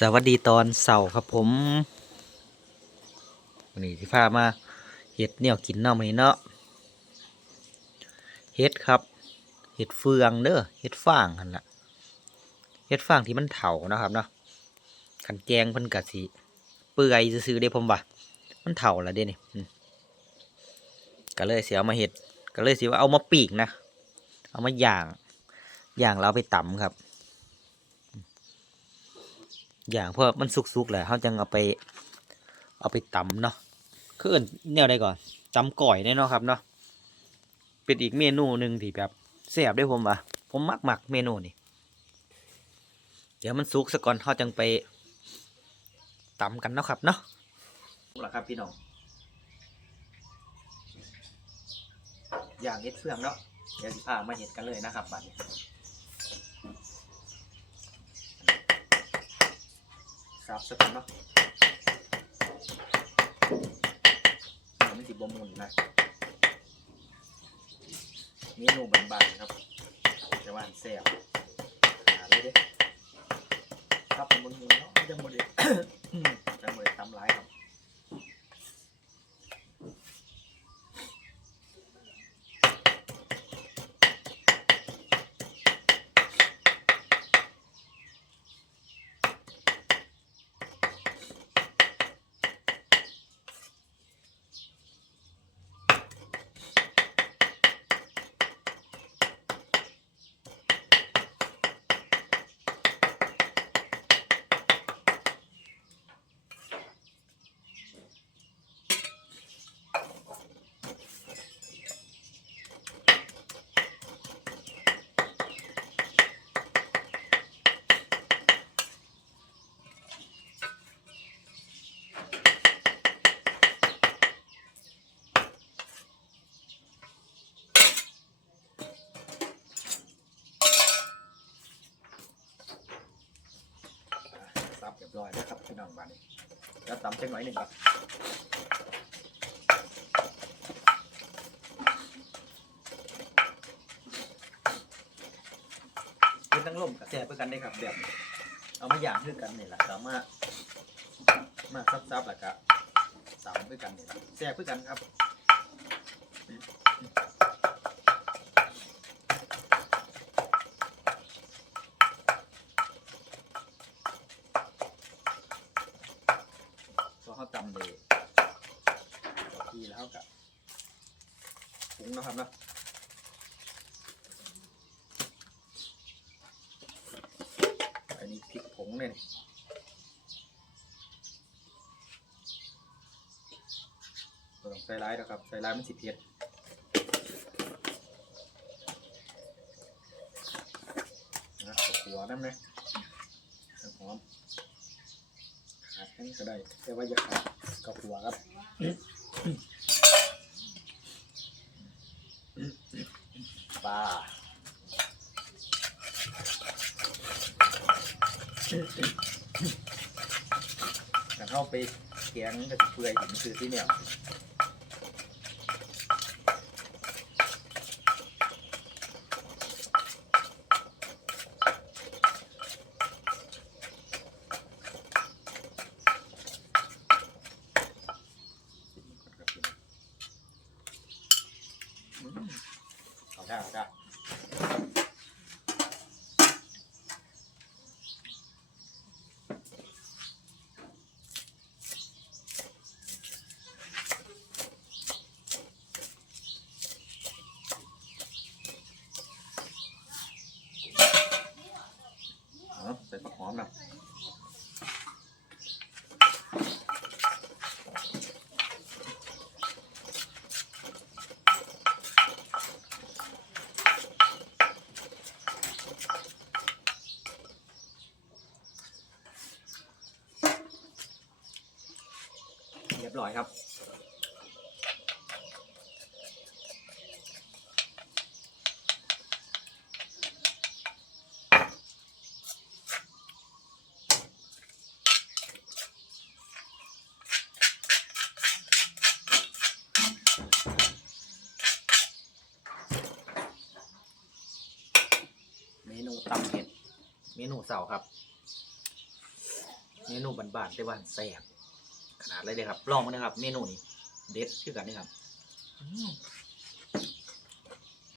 สวัสดีตอนเสาร์ครับผมวันนี้ที่พามาเห็ดเนี่ยกินเนาะมื้อนี้เนาะเห็ดครับ เห็ดเฟืองเด้อเห็ดฟางหันละเห็ดฟางที่มันเถานะครับเนาะขันแกงพิ่นกะสิเปื่อยซื่อๆเด้ผมว่ามันเถาล้วเด้นี่ก็เลยเสียเอามาเห็ดก็เลยสิว่าเอามาปีกนะ เอามาย่างย่างแล้วเอาไปตำครับ อย่างเพราะมันสุกๆแหละเขาจังเอาไป เอาไปตำเนาะคือเอิ้นแนวใดก่อนตำก่อยแน่เนาะครับเนาะเป็นอีกเมนูหนึ่งที่แบบแซ่บได้ผมว่ะผมมักหมักเมนูนี่เดี๋ยวมันสุกซะก่อนเขาจังไปตำกันเนาะครับเนาะเอาล่ะครับพี่น้องอย่างเห็ดเฟืองเนาะเดี๋ยวพามาเห็ดกันเลยนะครับบัดนี้ ซับสักกันเนาะเดี๋ยวมันสิบมุนนะเมนูบานๆครับจะหวานแซ่บหาเลยเด้ครับมึงๆเนาะไม่จังบ่ได้จัง เรียบร้อยแล้วครับพี่น้องบ้านนี้แล้วตำจังหน่อยหนึ่งครับเป็นตั้งล่มกับแซ่เพื่อกันได้ครับแบบนี้เอามาย่างเพื่อกันนี่แหละเอามามาซับๆแล้วก็ตำเพื่อกันนี่แหละแซ่เพื่อกันครับ พอเขาตำเลยทีแล้วกับปรุงนะครับนะอันนี้พริกผงเนี่ยต้องใส่ร้ายนะครับใส่ร้ายมันสิเผ็ดนะหัวน้ำเลยหอม ขาดนั่นก็ได้ แต่ว่าอย่าขาดกับหัวครับปลาแต่เข้าไปเคียงกับเปื่อยถึงคือที่เนี่ย เอาได้เอาได้เอาใส่ผักหอมนะ บร้อยครับเมนูตำเห็ด เมนูเสาร์ครับ เมนูบานๆแต่ว่าแซ่บ ขนาดเลยเด้อครับ ลองมาเลยครับ เมนูนี้ เด็ดชื่อกันเด้อครับ